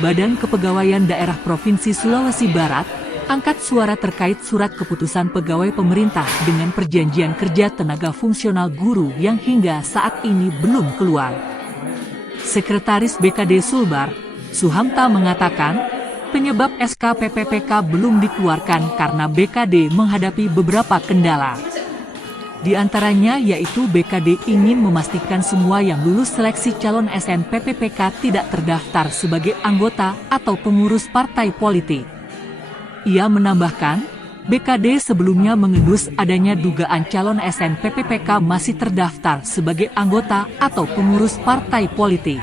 Badan Kepegawaian Daerah Provinsi Sulawesi Barat angkat suara terkait surat keputusan pegawai pemerintah dengan perjanjian kerja tenaga fungsional guru yang hingga saat ini belum keluar. Sekretaris BKD Sulbar, Suhamta mengatakan, penyebab SK PPPK belum dikeluarkan karena BKD menghadapi beberapa kendala. Di antaranya yaitu BKD ingin memastikan semua yang lulus seleksi calon SN PPPK tidak terdaftar sebagai anggota atau pengurus partai politik. Ia menambahkan, BKD sebelumnya mengendus adanya dugaan calon SN PPPK masih terdaftar sebagai anggota atau pengurus partai politik.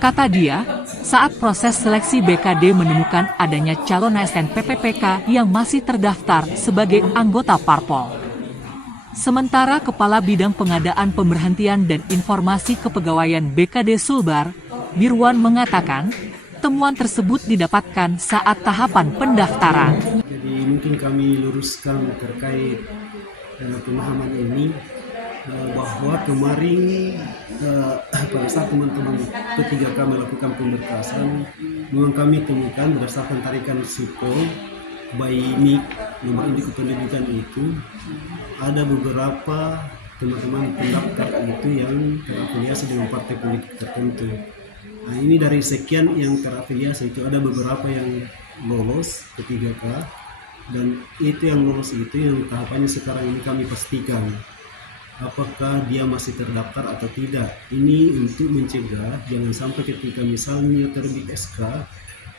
Kata dia, saat proses seleksi BKD menemukan adanya calon SN PPPK yang masih terdaftar sebagai anggota parpol. Sementara Kepala Bidang Pengadaan Pemberhentian dan Informasi Kepegawaian BKD Sulbar, Birwan mengatakan, temuan tersebut didapatkan saat tahapan pendaftaran. Jadi mungkin kami luruskan terkait pemahaman ini bahwa kemarin pada saat teman-teman P3K melakukan pemberkasan, memang kami temukan berdasarkan tarikan sipol by NIK nomor induk kependudukan itu ada beberapa teman-teman pendaftar itu yang terafiliasi dengan partai politik tertentu. Nah, ini dari sekian yang terafiliasi itu ada beberapa yang lolos ke 3K, dan itu yang lolos itu yang tahapannya sekarang ini kami pastikan apakah dia masih terdaftar atau tidak. Ini untuk mencegah jangan sampai ketika misalnya terbit SK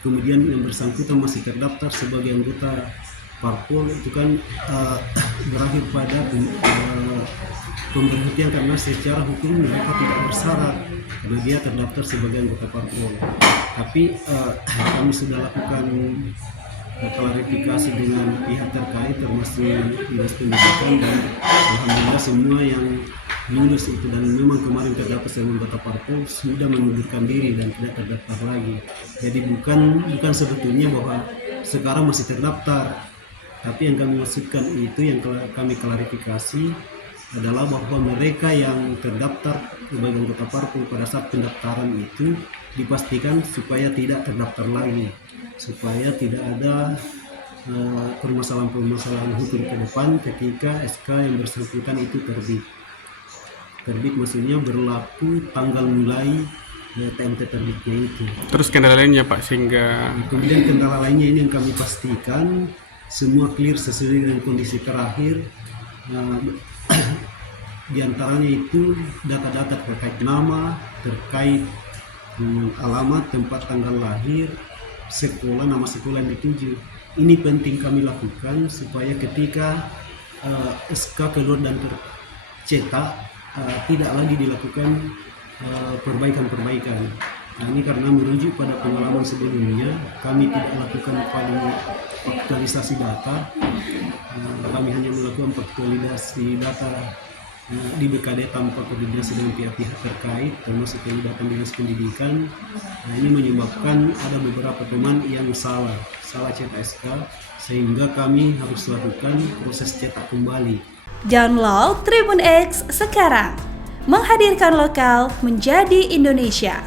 kemudian yang bersangkutan masih terdaftar sebagai anggota parpol, itu kan berakhir pada pemberhentian karena secara hukum mereka tidak bersyarat karena dia terdaftar sebagai anggota parpol. Tapi kami sudah lakukan klarifikasi dengan pihak terkait termasuk Dinas Pendidikan, dan alhamdulillah semua yang lulus itu dan memang kemarin terdaftar sebagai anggota parpol sudah mengundurkan diri dan tidak terdaftar lagi. Jadi bukan sebetulnya bahwa sekarang masih terdaftar, tapi yang kami maksudkan itu yang kami klarifikasi adalah bahwa mereka yang terdaftar sebagai anggota parpol pada saat pendaftaran itu dipastikan supaya tidak terdaftar lagi, supaya tidak ada permasalahan-permasalahan hukum ke depan ketika SK yang bersangkutan itu terbit maksudnya berlaku tanggal mulai TMT terbitnya itu. Terus kendala lainnya Pak, sehingga kemudian kendala lainnya ini yang kami pastikan semua clear sesuai dengan kondisi terakhir. Di antaranya itu data-data terkait nama, terkait alamat, tempat tanggal lahir, sekolah, nama sekolah yang dituju. Ini penting kami lakukan supaya ketika SK keluar dan tercetak tidak lagi dilakukan perbaikan-perbaikan. Nah, ini karena merujuk pada pengalaman sebelumnya, kami tidak lakukan aktualisasi data. Kami hanya melakukan aktualisasi data di BKD tanpa koordinasi dengan pihak-pihak terkait, termasuk yang datang Dinas Pendidikan. Nah, ini menyebabkan ada beberapa teman yang salah cetak SK, sehingga kami harus lakukan proses cetak kembali. Download Tribun X sekarang, menghadirkan lokal menjadi Indonesia.